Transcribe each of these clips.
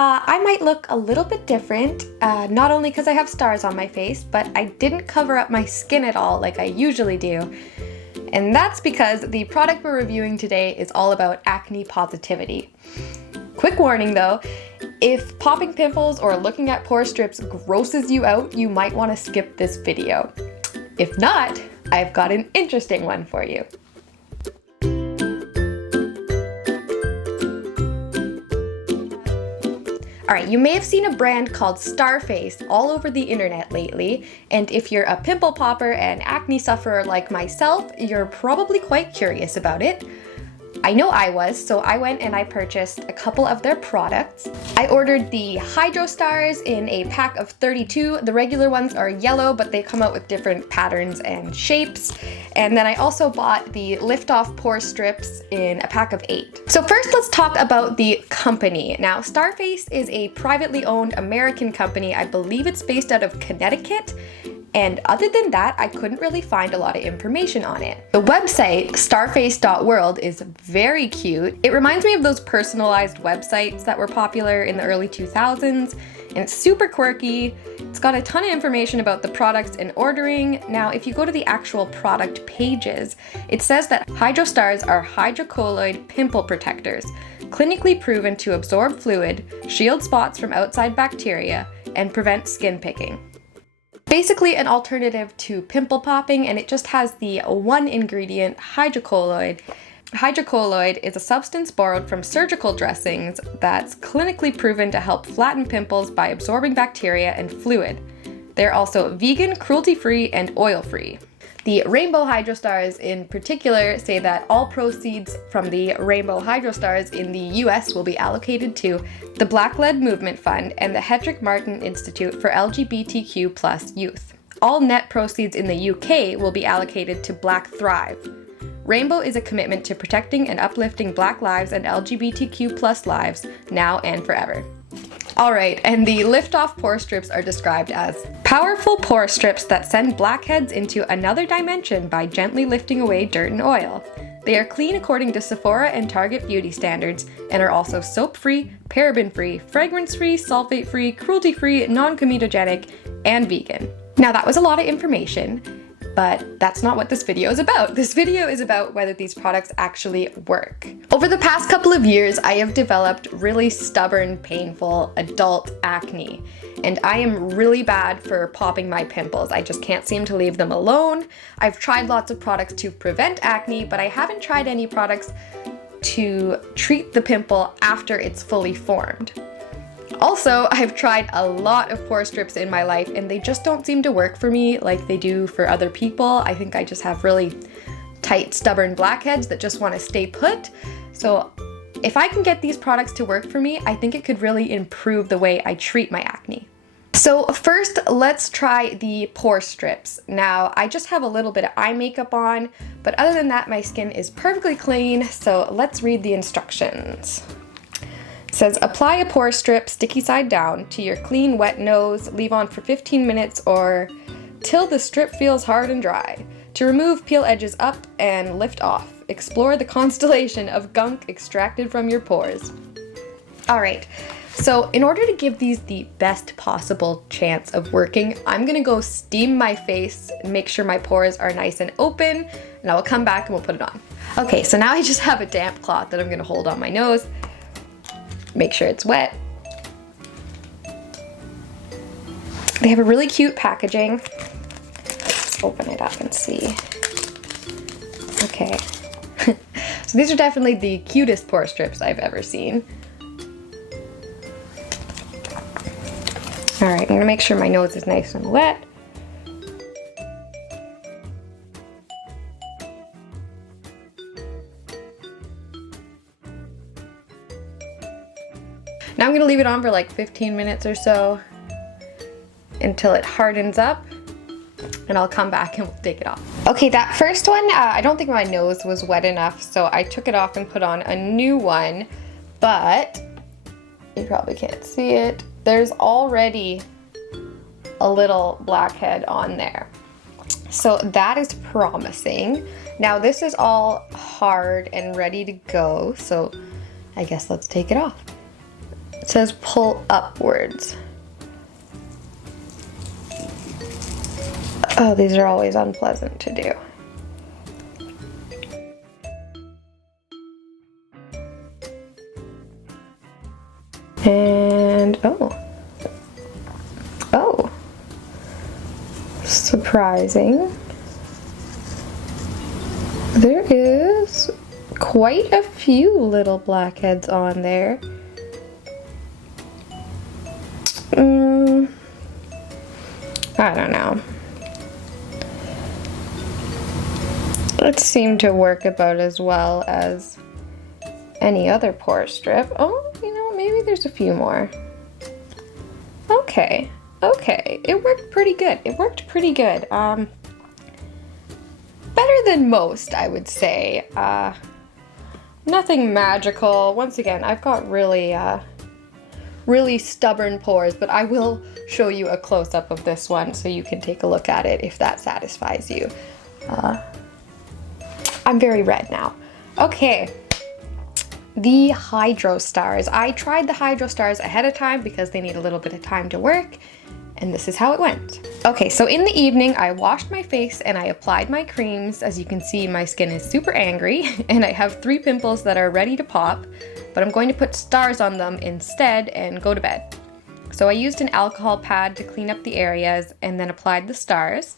I might look a little bit different, not only because I have stars on my face, but I didn't cover up my skin at all like I usually do. And that's because the product we're reviewing today is all about acne positivity. Quick warning though, if popping pimples or looking at pore strips grosses you out, you might want to skip this video. If not, I've got an interesting one for you. Alright, you may have seen a brand called Starface all over the internet lately, and if you're a pimple popper and acne sufferer like myself, you're probably quite curious about it. I know I was, so I went and I purchased a couple of their products. I ordered the Hydrostars in a pack of 32. The regular ones are yellow, but they come out with different patterns and shapes. And then I also bought the Lift Off Pore Strips in a pack of 8. So first let's talk about the company. Now, Starface is a privately owned American company. I believe it's based out of Connecticut. And other than that, I couldn't really find a lot of information on it. The website, starface.world, is very cute. It reminds me of those personalized websites that were popular in the early 2000s, and it's super quirky. It's got a ton of information about the products and ordering. Now, if you go to the actual product pages, it says that Hydrostars are hydrocolloid pimple protectors, clinically proven to absorb fluid, shield spots from outside bacteria, and prevent skin picking. Basically an alternative to pimple popping, and it just has the one ingredient, hydrocolloid. Hydrocolloid is a substance borrowed from surgical dressings that's clinically proven to help flatten pimples by absorbing bacteria and fluid. They're also vegan, cruelty-free, and oil-free. The Rainbow Hydrostars in particular say that all proceeds from the Rainbow Hydrostars in the US will be allocated to the Black Lead Movement Fund and the Hedrick Martin Institute for LGBTQ+ youth. All net proceeds in the UK will be allocated to Black Thrive. Rainbow is a commitment to protecting and uplifting Black lives and LGBTQ+ lives now and forever. Alright, and the Lift Off Pore Strips are described as powerful pore strips that send blackheads into another dimension by gently lifting away dirt and oil. They are clean according to Sephora and Target beauty standards and are also soap-free, paraben-free, fragrance-free, sulfate-free, cruelty-free, non-comedogenic, and vegan. Now that was a lot of information, but that's not what this video is about. This video is about whether these products actually work. Over the past couple of years, I have developed really stubborn, painful adult acne, and I am really bad for popping my pimples. I just can't seem to leave them alone. I've tried lots of products to prevent acne, but I haven't tried any products to treat the pimple after it's fully formed. Also, I've tried a lot of pore strips in my life and they just don't seem to work for me like they do for other people. I think I just have really tight, stubborn blackheads that just want to stay put. So if I can get these products to work for me, I think it could really improve the way I treat my acne. So first, let's try the pore strips. Now, I just have a little bit of eye makeup on, but other than that, my skin is perfectly clean. So let's read the instructions. It says, apply a pore strip sticky side down to your clean, wet nose, leave on for 15 minutes or till the strip feels hard and dry. To remove, peel edges up and lift off. Explore the constellation of gunk extracted from your pores. All right, so in order to give these the best possible chance of working, I'm gonna go steam my face and make sure my pores are nice and open, and I will come back and we'll put it on. Okay, so now I just have a damp cloth that I'm gonna hold on my nose. Make sure it's wet. They have a really cute packaging. Let's open it up and see. Okay. So these are definitely the cutest pore strips I've ever seen. All right, I'm gonna make sure my nose is nice and wet. Now I'm gonna leave it on for like 15 minutes or so until it hardens up, and I'll come back and we'll take it off. Okay, that first one, I don't think my nose was wet enough, so I took it off and put on a new one, but you probably can't see it. There's already a little blackhead on there. So that is promising. Now this is all hard and ready to go, so I guess let's take it off. It says pull upwards. Oh, these are always unpleasant to do. And oh, surprising. There is quite a few little blackheads on there. I don't know. It seemed to work about as well as any other pore strip. Oh, you know, maybe there's a few more. Okay, it worked pretty good. It worked pretty good. Better than most, I would say. Nothing magical. Once again, I've got really stubborn pores, but I will show you a close-up of this one so you can take a look at it if that satisfies you. I'm very red now. Okay, the Hydrostars. I tried the Hydrostars ahead of time because they need a little bit of time to work, and this is how it went. Okay, so in the evening, I washed my face and I applied my creams. As you can see, my skin is super angry, and I have 3 pimples that are ready to pop, but I'm going to put stars on them instead and go to bed. So I used an alcohol pad to clean up the areas and then applied the stars.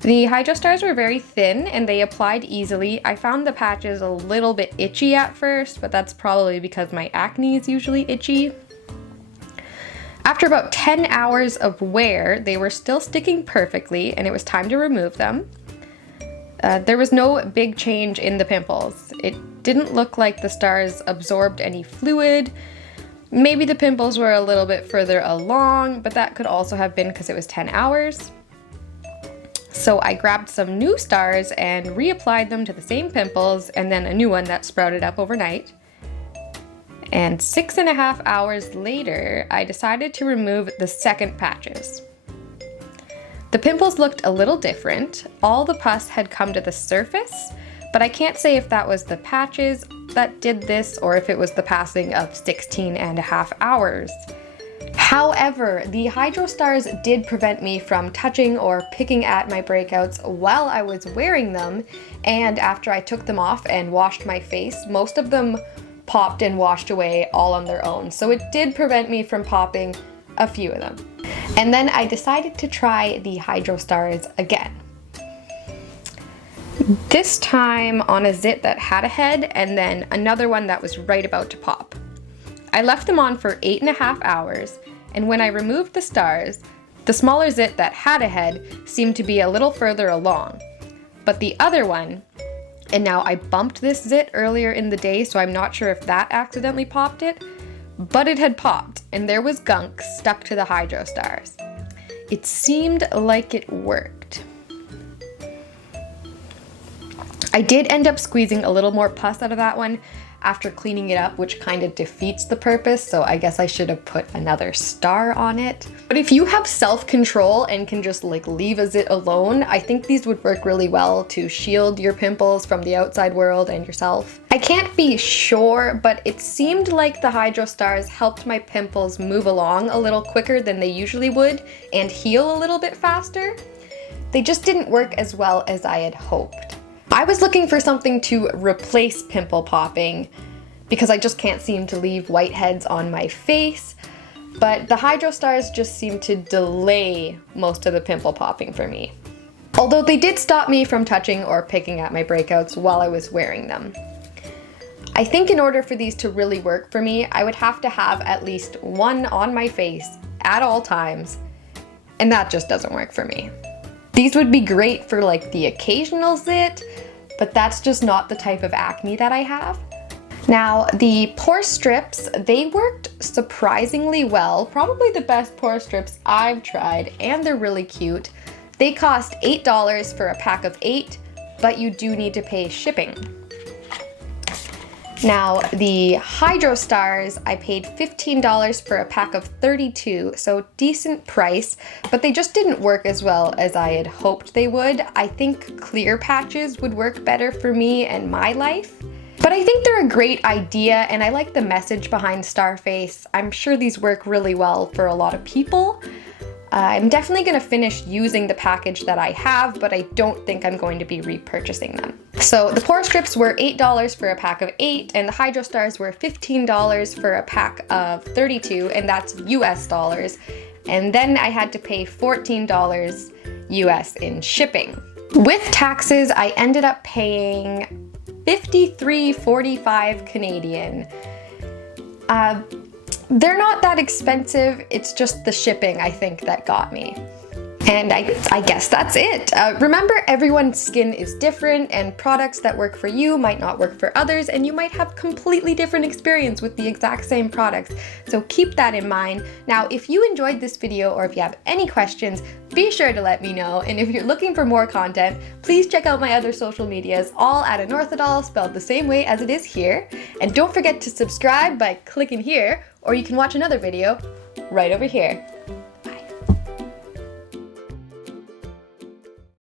The Hydrostars were very thin and they applied easily. I found the patches a little bit itchy at first, but that's probably because my acne is usually itchy. After about 10 hours of wear, they were still sticking perfectly and it was time to remove them. There was no big change in the pimples. It didn't look like the stars absorbed any fluid. Maybe the pimples were a little bit further along, but that could also have been because it was 10 hours. So I grabbed some new stars and reapplied them to the same pimples and then a new one that sprouted up overnight. And 6.5 hours later, I decided to remove the second patches. The pimples looked a little different. All the pus had come to the surface, but I can't say if that was the patches that did this or if it was the passing of 16.5 hours. However, the Hydrostars did prevent me from touching or picking at my breakouts while I was wearing them, and after I took them off and washed my face, most of them popped and washed away all on their own. So it did prevent me from popping a few of them. And then I decided to try the Hydrostars again. This time on a zit that had a head and then another one that was right about to pop. I left them on for 8.5 hours, and when I removed the stars, the smaller zit that had a head seemed to be a little further along. But the other one, and now I bumped this zit earlier in the day, so I'm not sure if that accidentally popped it, but it had popped, and there was gunk stuck to the Hydrostars. It seemed like it worked. I did end up squeezing a little more pus out of that one after cleaning it up, which kind of defeats the purpose, so I guess I should have put another star on it. But if you have self-control and can just like leave a zit alone, I think these would work really well to shield your pimples from the outside world and yourself. I can't be sure, but it seemed like the Hydrostars helped my pimples move along a little quicker than they usually would and heal a little bit faster. They just didn't work as well as I had hoped. I was looking for something to replace pimple popping because I just can't seem to leave whiteheads on my face, but the Hydrostars just seemed to delay most of the pimple popping for me. Although they did stop me from touching or picking at my breakouts while I was wearing them. I think in order for these to really work for me, I would have to have at least one on my face at all times, and that just doesn't work for me. These would be great for like the occasional zit, but that's just not the type of acne that I have. Now, the pore strips, they worked surprisingly well, probably the best pore strips I've tried, and they're really cute. They cost $8 for a pack of 8, but you do need to pay shipping. Now, the Hydrostars, I paid $15 for a pack of 32, so decent price, but they just didn't work as well as I had hoped they would. I think clear patches would work better for me and my life. But I think they're a great idea, and I like the message behind Starface. I'm sure these work really well for a lot of people. I'm definitely going to finish using the package that I have, but I don't think I'm going to be repurchasing them. So the Pore strips were $8 for a pack of 8, and the Hydrostars were $15 for a pack of 32, and that's US dollars. And then I had to pay $14 US in shipping. With taxes, I ended up paying $53.45 Canadian. They're not that expensive, it's just the shipping, I think, that got me. And I guess that's it. Remember, everyone's skin is different, and products that work for you might not work for others, and you might have completely different experience with the exact same products. So keep that in mind. Now, if you enjoyed this video or if you have any questions, be sure to let me know. And if you're looking for more content, please check out my other social medias, all at Anorthidol, spelled the same way as it is here. And don't forget to subscribe by clicking here, or you can watch another video right over here.